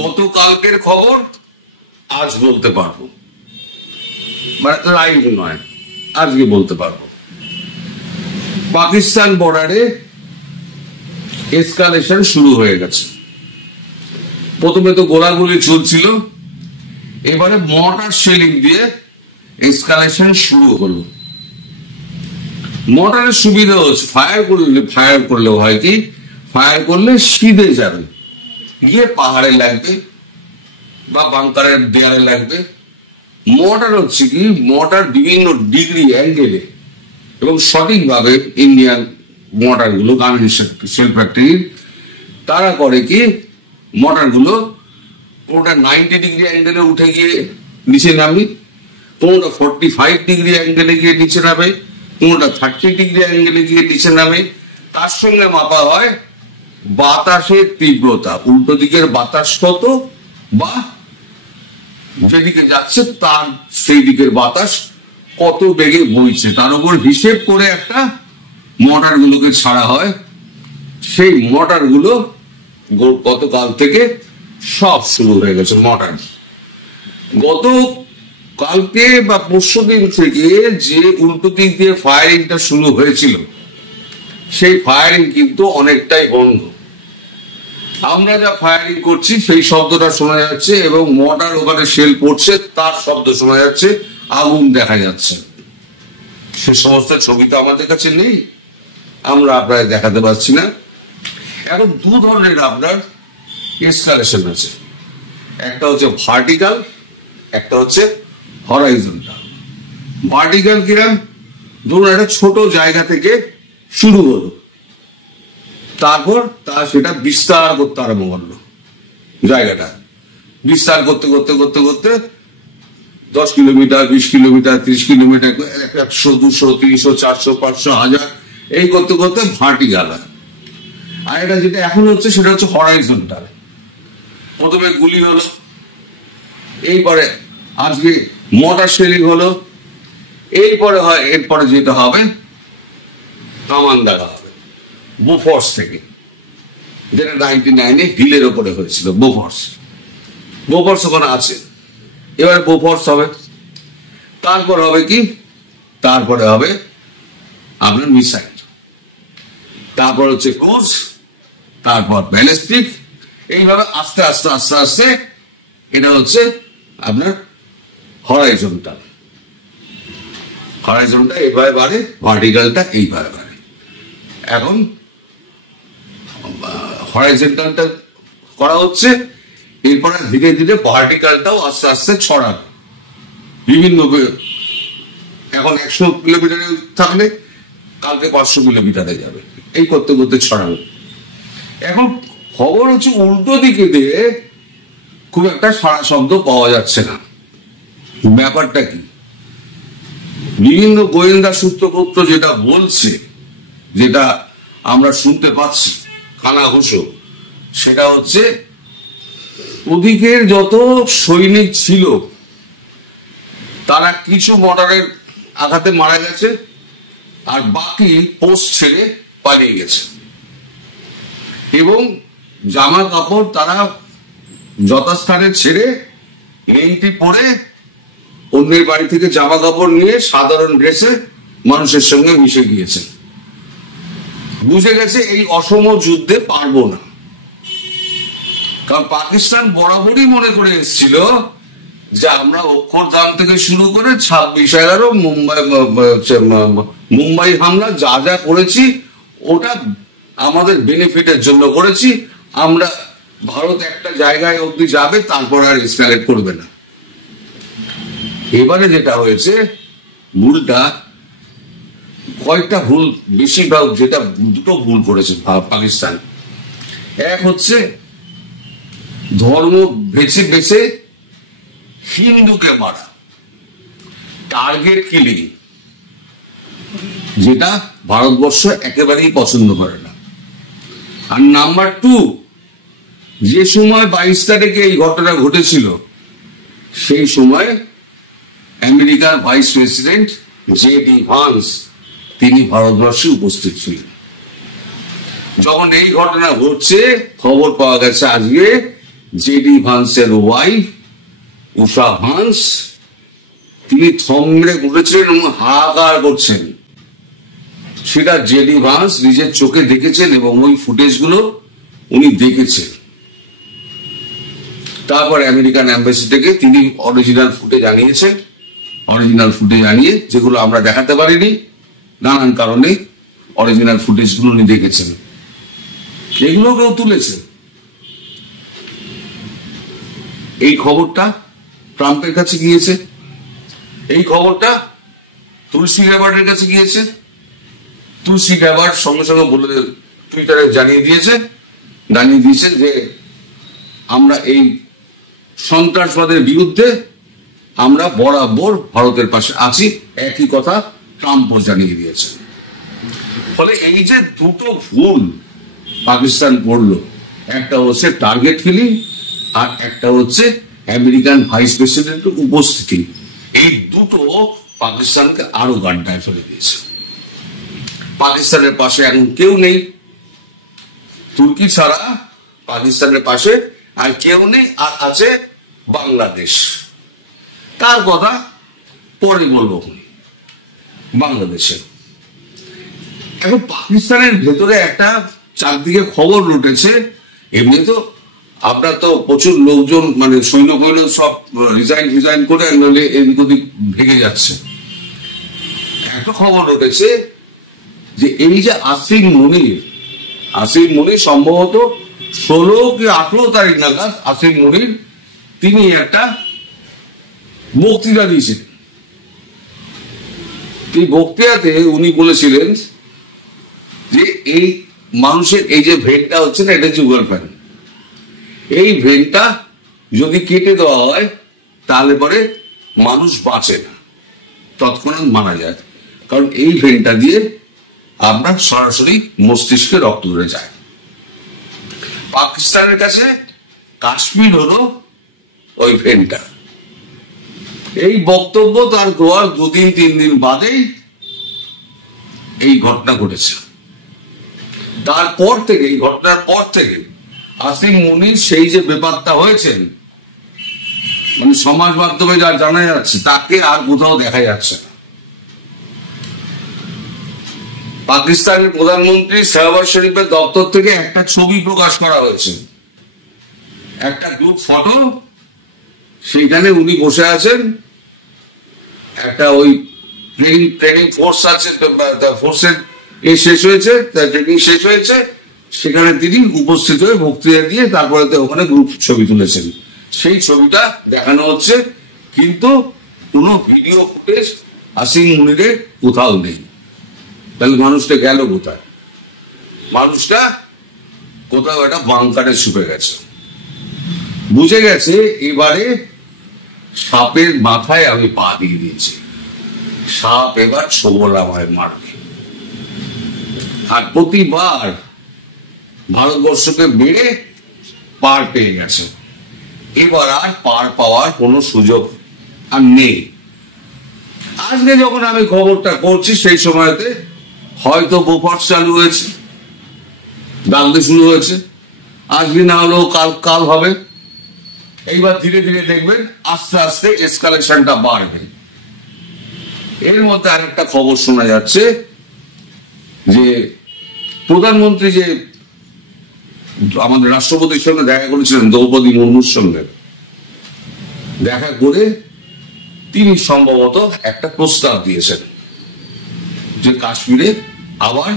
গতকালকের খবর আজ বলতে পারবো, মানে লাইভ নয়, আজকে বলতে পারবো। পাকিস্তান বর্ডারে এসকালেশন শুরু হয়ে গেছে। প্রথমে তো গোলাগুলি চলছিল, এবারে মর্টার শেলিং দিয়ে এসকালেশন শুরু হলো। মর্টারের সুবিধা হচ্ছে ফায়ার করলেও হয় কি, ফায়ার করলে সিধে যাবে, গিয়ে পাহাড়ে লাগবে বা বাংকারের দেয়ালে লাগবে। মর্টার হচ্ছে কি, মর্টার বিভিন্ন ডিগ্রি অ্যাঙ্গেলে এবং সঠিকভাবে ইন্ডিয়ান মর্টার গুলো গার্মেন্টস সেল ফ্যাক্টরির তারা করে কি, মর্টার গুলো কোনটা 90 ডিগ্রি অ্যাঙ্গেলে উঠে গিয়ে নিচে নামে, কোনটা 45 ডিগ্রি অ্যাঙ্গেলে গিয়ে নিচে নামে, কোনটা 30 ডিগ্রি অ্যাঙ্গেলে গিয়ে নিচে নামে। তার সঙ্গে মাপা হয় বাতাসের তীব্রতা, উল্টো দিকের বাতাস কত বা যেদিকে যাচ্ছে তার সেই দিকের বাতাস কত বেগে বইছে, তার উপর হিসেব করে একটা মর্টার গুলোকে ছাড়া হয়। সেই মর্টার গুলো গতকাল থেকে সব শুরু হয়ে গেছে। মর্টার গত কালকে বা পরশু দিন থেকে যে উল্টো দিক দিয়ে ফায়ারিংটা শুরু হয়েছিল, সেই ফায়ারিং কিন্তু অনেকটাই বন্ধ। আমরা যা ফায়ারিং করছি সেই শব্দটা শোনা যাচ্ছে এবং মর্টার ওখানে শেল পড়ছে তার শব্দ শোনা যাচ্ছে, আগুন দেখা যাচ্ছে। সে সমস্ত ছবি তো আমাদের কাছে নেই, আমরা আপনার দেখাতে পারছি না। এখন দু ধরনের আপনার এসকালেশন আছে, একটা হচ্ছে ভার্টিক্যাল, একটা হচ্ছে হরাইজন্টাল। ভার্টিক্যাল কিরম, ধরুন একটা ছোট জায়গা থেকে শুরু হলো, তারপর সেটা বিস্তার করতে আরম্ভ করলো, জায়গাটা বিস্তার করতে করতে করতে করতে 10 কিলোমিটার, 20 কিলোমিটার, 30 কিলোমিটার, 100, 200, 300, 400, 500, 1000 এই করতে করতে ভার্টিক্যাল। আর এটা যেটা এখন হচ্ছে সেটা হচ্ছে হরাইজন্টাল। প্রথমে গুলি হলো, এরপরে আজকে মর্টার শেলিং হলো, এরপরে যেটা হবে কামান দেখা হবে বোফোর্স থেকে, যেটা 99-এ হিলের ওপরে হয়েছিল। বোফোর্স ওখানে আছে, এবার বোফোর্স হবে। তারপর হবে কি, তারপরে হবে আপনার মিসাইল, তারপর হচ্ছে ক্রুজ, তারপর ব্যালিস্টিক, এইভাবে আস্তে আস্তে আস্তে আস্তে এটা হচ্ছে আপনার হরাইজন্টাল। হরাইজন্টাল এইভাবে বাড়ে, ভার্টিক্যালটা এইভাবে বাড়ে। এখন হরাইজন্টালটা করা হচ্ছে, এরপরে ধীরে ধীরে ভার্টিক্যালটাও আস্তে আস্তে ছড়াবে বিভিন্ন। এখন 100 কিলোমিটারে থাকলে কালকে 500 কিলোমিটারে যাবে, এই করতে করতে ছড়াবে। এখন খবর হচ্ছে উল্টো দিকে দিয়ে খুব একটা সাড়া শব্দ পাওয়া যাচ্ছে না। ব্যাপারটা কি, বিভিন্ন গোয়েন্দা সূত্রপত্র যেটা বলছে, যেটা আমরা শুনতে পাচ্ছি কানাঘুষো, সেটা হচ্ছে ওদিকের যত সৈনিক ছিল তারা কিছু মর্টারের আঘাতে মারা গেছে, আর বাকি পোস্ট ছেড়ে পালিয়ে গেছে। এবং জামা কাপড় তারা যথাস্থানে ছেড়ে গেঞ্জি পরে অন্যের বাড়ি থেকে জামা কাপড় নিয়ে সাধারণ ড্রেসে মানুষের সঙ্গে মিশে গিয়েছে। বুঝে গেছে এই অসম যুদ্ধে পারবো না, কারণ পাকিস্তান বরাবরই মনে করে এসেছিল যে আমরা অক্ষরধাম থেকে শুরু করে 26/11 মুম্বাই হামলা যা যা করেছি ওটা আমাদের বেনিফিটের জন্য করেছি, আমরা ভারত একটা জায়গায় অব্দি যাবে, তারপর আর এসকালেট করবে না। এবারে যেটা হয়েছে ভুলটা, কয়েকটা ভুল, বেশিরভাগ যেটা দুটো ভুল করেছে পাকিস্তান। এক হচ্ছে ধর্ম বেছে বেছে হিন্দুকে মারা, টার্গেট কিলিং, যেটা ভারতবর্ষ একেবারেই পছন্দ করে না। আর নাম্বার 2, যে সময় 22 তারিখে এই ঘটনা ঘটেছিল সেই সময় আমেরিকার ভাইস প্রেসিডেন্ট JD ভান্স তিনি ভারতবর্ষে উপস্থিত ছিলেন। যখন এই ঘটনা ঘটছে, খবর পাওয়া গেছে আজকে জেডি ভান্সের ওয়াইফ উষা ভান্স তিনি থম মেরে বসেছিলেন এবং হাহাকার করছেন। সেটা জেডি ভান্স নিজের চোখে দেখেছেন এবং ওই ফুটেজগুলো উনি দেখেছেন। তারপর আমেরিকান এম্বাসি থেকে তিনি অরিজিনাল ফুটেজ আনিয়েছেন। অরিজিনাল ফুটেজ আনিয়ে, যেগুলো আমরা দেখাতে পারিনি নানান কারণে, অরিজিনাল ফুটেজগুলো উনি দেখেছেন, সেগুলো কেউ তুলেছে। এই খবরটা ট্রাম্পের কাছে গিয়েছে, এই খবরটা তুলসী গ্যাবার্ডের কাছে গিয়েছে। তুলসী গ্যাবার্ড সঙ্গে সঙ্গে বলে টুইটারে জানিয়ে দিয়েছেন যে আমরা এই সন্ত্রাসবাদের বিরুদ্ধে আমরা বরাবর ভারতের পাশে আছি। একই কথা ট্রাম্পও জানিয়ে দিয়েছে। ফলে এই যে দুটো ভুল পাকিস্তান করলো, একটা হচ্ছে টার্গেট কিলিং আর একটা হচ্ছে আমেরিকান ভাইস প্রেসিডেন্টের উপস্থিতি, এই দুটো পাকিস্তানকে আরো গাড্ডায় ফেলে দিয়েছে। পাকিস্তানের পাশে এখন কেউ নেই, তুর্কি ছাড়া পাকিস্তানের পাশে আর কেউ নেই, আর আছে বাংলাদেশ। তার কথা পরে বলবো। বাংলাদেশে এখন পাকিস্তানের ভেতরে একটা চারদিকে খবর উঠেছে। এমনি তো আপনার তো প্রচুর লোকজন, মানে সৈন্য সব রিজাইন করে এদিক ওদিক ভেঙে যাচ্ছে। একটা খবর উঠেছে যে এই যে আসিম মুনির সম্ভবত 16 কি 18 তারিখ নাগাদ আসিম মুনির তিনি একটা বক্তৃতা দিয়েছেন। এই বক্তৃতাতে উনি বলেছিলেন যে এই মানুষের এই যে ভেনটা হচ্ছে না, এটা যুগল প্যান, এই ভেনটা যদি কেটে দেওয়া হয় তাহলে পরে মানুষ বাঁচে না, তৎক্ষণাৎ মারা যায়। কারণ এই ভেনটা দিয়ে আপনার সরাসরি মস্তিষ্কে রক্ত ধরে যায়। পাকিস্তানের কাছে কাশ্মীর হলো ওই ভেনটা। এই বক্তব্য তার দেওয়ার 2-3 দিন বাদেই এই ঘটনা ঘটেছে। তারপর থেকে, এই ঘটনার পর থেকে আসিম মুনির সেই যে বেপাত্তা হয়েছেন, মানে সমাজ মাধ্যমে যা জানা যাচ্ছে, তাকে আর কোথাও দেখা যাচ্ছে না। পাকিস্তানের প্রধানমন্ত্রী শাহবাজ শরীফের দপ্তর থেকে একটা ছবি প্রকাশ করা হয়েছে, একটা গ্রুপ ফটো। সেইখানে উনি বসে আছেন, একটা ওই ট্রেনিং ফোর্স আছে, ফোর্সের শেষ হয়েছে, ট্রেনিং শেষ হয়েছে, সেখানে তিনি উপস্থিত হয়ে বক্তৃতা দিয়ে তারপরে ওখানে গ্রুপ ছবি তুলেছেন। সেই ছবিটা দেখানো হচ্ছে, কিন্তু কোনো ভিডিও ফুটেজ আসিম মুনিরের কোথাও নেই। তাহলে মানুষটা গেল কোথায়? মানুষটা কোথাও একটা বাংকারে ছুপে গেছে। বুঝে গেছে এবারে সাপের মাথায় আমি পা দিয়ে দিয়েছি, সাপ এবার সবল আমায় মারবে। আর প্রতিবার ভারতবর্ষকে বেড়ে পার পেয়ে গেছে, এবার আর পার পাওয়ার কোনো সুযোগ আর নেই। আজকে যখন আমি খবরটা করছি সেই সময়তে হয়তো বোফার্স চালু হয়েছে, দাগতে শুরু হয়েছে, আজকে না হলেও কাল হবে। এইবার ধীরে ধীরে দেখবেন আস্তে আস্তে এসকালেশনটা বাড়বে। এর মধ্যে আরেকটা খবর শোনা যাচ্ছে যে প্রধানমন্ত্রী যে আমাদের রাষ্ট্রপতির সঙ্গে দেখা করেছিলেন, দ্রৌপদী মুর্মুর সঙ্গে দেখা করে তিনি সম্ভবত একটা প্রস্তাব দিয়েছেন যে কাশ্মীরে আবার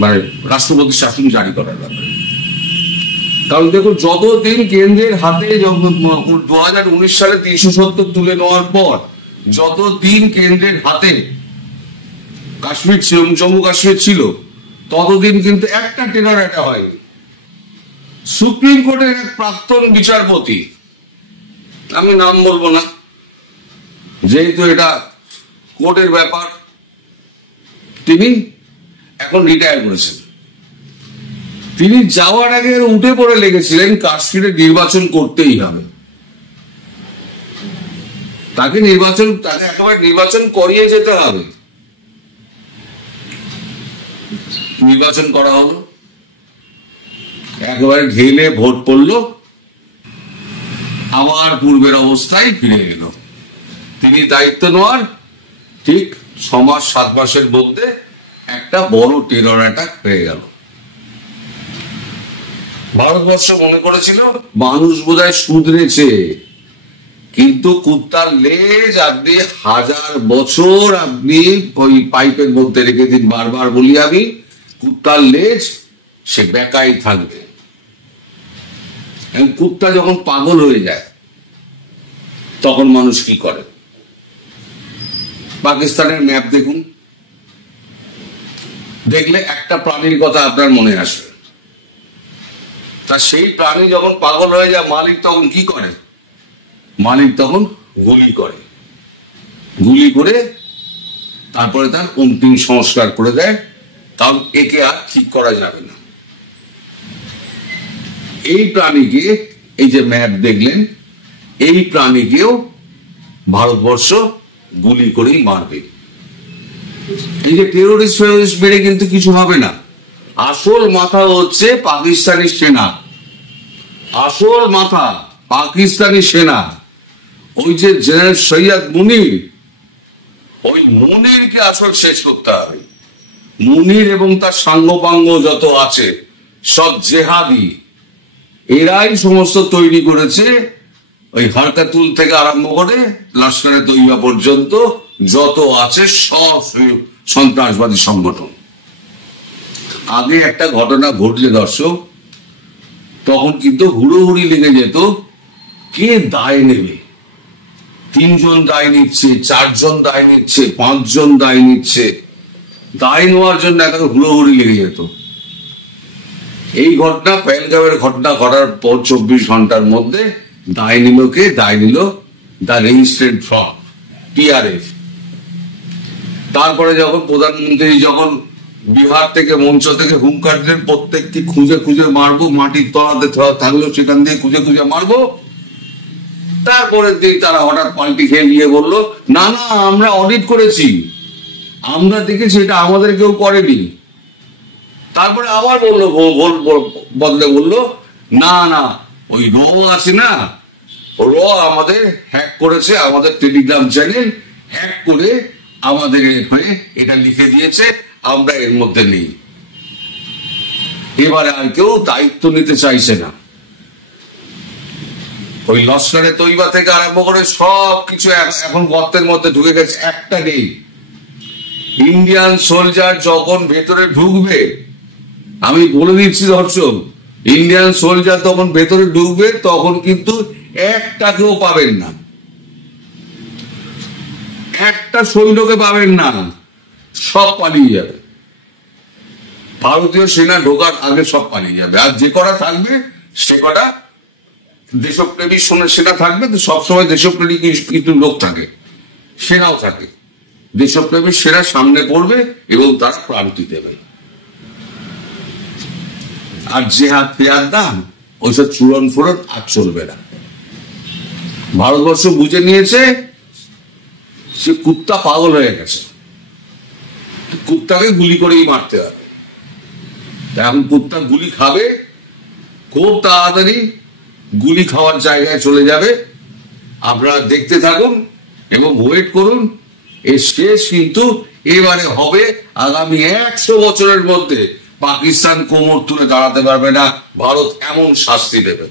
মানে রাষ্ট্রপতি শাসন জারি করার ব্যাপারে। কারণ দেখুন, যতদিন কেন্দ্রের হাতে 2019 সালে 370 তুলে নেওয়ার পর যতদিন কেন্দ্রের হাতে কাশ্মীর ছিল, জম্মু কাশ্মীর ছিল, ততদিন কিন্তু একটা টেরার এটা হয়নি। সুপ্রিম কোর্টের এক প্রাক্তন বিচারপতি, আমি নাম বলবো না যেহেতু এটা কোর্টের ব্যাপার, তিনি এখন রিটায়ার করেছেন। তিনি যাওয়ার আগে উঠে পড়ে লেগেছিলেন কাশ্মীরে নির্বাচন করতেই হবে, তাকে একেবারে নির্বাচন করিয়ে যেতে হবে। নির্বাচন করা হলো, একেবারে ঢেলে ভোট পড়লো, আবার পূর্বের অবস্থায় ফিরে গেল। তিনি দায়িত্ব নেওয়ার ঠিক 6 মাস 7 মাসের মধ্যে একটা বড় টেরর অ্যাটাক হয়ে গেল। ভারতবর্ষ মনে করেছিল মানুষ বোধহয় শুধরেছে, কিন্তু কুত্তার লেজ আপনি 1000 বছর আপনি ওই পাইপের মধ্যে রেখে দিন, বারবার বলি আমি, কুত্তার লেজ সে বেকাই থাকবে। কুত্তা যখন পাগল হয়ে যায় তখন মানুষ কি করে? পাকিস্তানের ম্যাপ দেখুন, দেখলে একটা প্রাণীর কথা আপনার মনে আসবে। তা সেই প্রাণী যখন পাগল হয়ে যায়, মালিক তখন কি করে? মালিক তখন গুলি করে, গুলি করে তারপরে তার অন্তিম সংস্কার করে দেয়, কারণ একে আর ঠিক করা যাবে না। এই প্রাণীকে, এই যে ম্যাপ দেখলেন, এই প্রাণীকেও ভারতবর্ষ গুলি করেই মারবে। এই যে টেরোরিস্ট মেরে কিন্তু কিছু হবে না। আসল মাথা হচ্ছে পাকিস্তানি সেনা, আসল মাথা পাকিস্তানি সেনা। ওই যে জেনারেল সৈয়দ মুনির, ওই মুনিরকে আসল শেষ করতে হবে। মুনির এবং তার সাঙ্গপাঙ্গ যত আছে সব জেহাদি, এরাই সমস্ত তৈরি করেছে ওই হরকাতুল থেকে আরম্ভ করে লস্করে তৈবা পর্যন্ত যত আছে সব সন্ত্রাসবাদী সংগঠন। আগে একটা ঘটনা ঘটলে দর্শক, তখন কিন্তু হুড়োহুড়ি লেগে যেত, কে দায় নেবে? 3 জন দায় নিচ্ছে, 4 জন দায় নিচ্ছে, 5 জন দায় নিচ্ছে। দায় নেওয়ার জন্য একটা হুড়োহুড়ি লেগে যেত। এই ঘটনা, পেহেলগাঁওয়ের ঘটনা ঘটার পর 24 ঘন্টার মধ্যে দায় নিল কে? দায় নিল দ্য রেজিস্ট্রেড ফ্রন্ট, TRF। তারপরে যখন প্রধানমন্ত্রী যখন বিহার থেকে মঞ্চ থেকে হুঙ্কার দিলেন, প্রত্যেককে খুঁজে খুঁজে মারবো, মাটির তলাতে থাকলেও সেখান দিয়ে খুঁজে খুঁজে মারবো, তারপরের দিন তারা হঠাৎ পাল্টি খেয়ে গিয়ে বললো, না না আমরা অডিট করেছি, আমরা দেখেছি এটা আমাদের কেউ করেনি। তারপরে আবার বললো, বদলে বললো, না না ওই র আছে না, র আমাদের হ্যাক করেছে, আমাদের টেলিগ্রাম চ্যানেল হ্যাক করে আমাদের এখানে এটা লিখে দিয়েছে, আমরা এর মধ্যে নেই। এবারে আর কেউ দায়িত্ব নিতে চাইছে না। ওই লস্করে তৈবা থেকে আরম্ভ করে সব কিছু এখন গর্তের মধ্যে ঢুকে গেছে, একটা নেই। ইন্ডিয়ান সোলজার যখন ভেতরে ঢুকবে, আমি বলে দিচ্ছি দর্শক, ইন্ডিয়ান সোলজার তখন ভেতরে ঢুকবে, তখন কিন্তু একটাকেও পাবেন না, একটা সৈন্যকে পাবেন না, সব পালিয়ে যাবে। ভারতীয় সেনা ঢোকার আগে সব পালিয়ে যাবে। আর যে কটা থাকবে সে কটা দেশপ্রেমী সেনা থাকবে, তো সবসময় দেশপ্রেমী কিছু লোক থাকে, সেনাও থাকে। দেশপ্রেমী সেনা সামনে পড়বে এবং তারা প্রান্তি দেবে। আর জেহাদ ফেয়ার দাম ওইসব চূড়ন ফুরন আর চলবে না। ভারতবর্ষ বুঝে নিয়েছে সে কুত্তা পাগল হয়ে গেছে, কুত্তাকে গুলি করেই মারতে হবে। এখন কুত্তা গুলি খাবে, খুব তাড়াতাড়ি গুলি খাওয়ার জায়গায় চলে যাবে। আপনারা দেখতে থাকুন এবং ওয়েট করুন। এর শেষ কিন্তু এবারে হবে আগামী 100 বছরের মধ্যে। পাকিস্তান কোমর তুলে দাঁড়াতে পারবে না, ভারত এমন শাস্তি দেবে।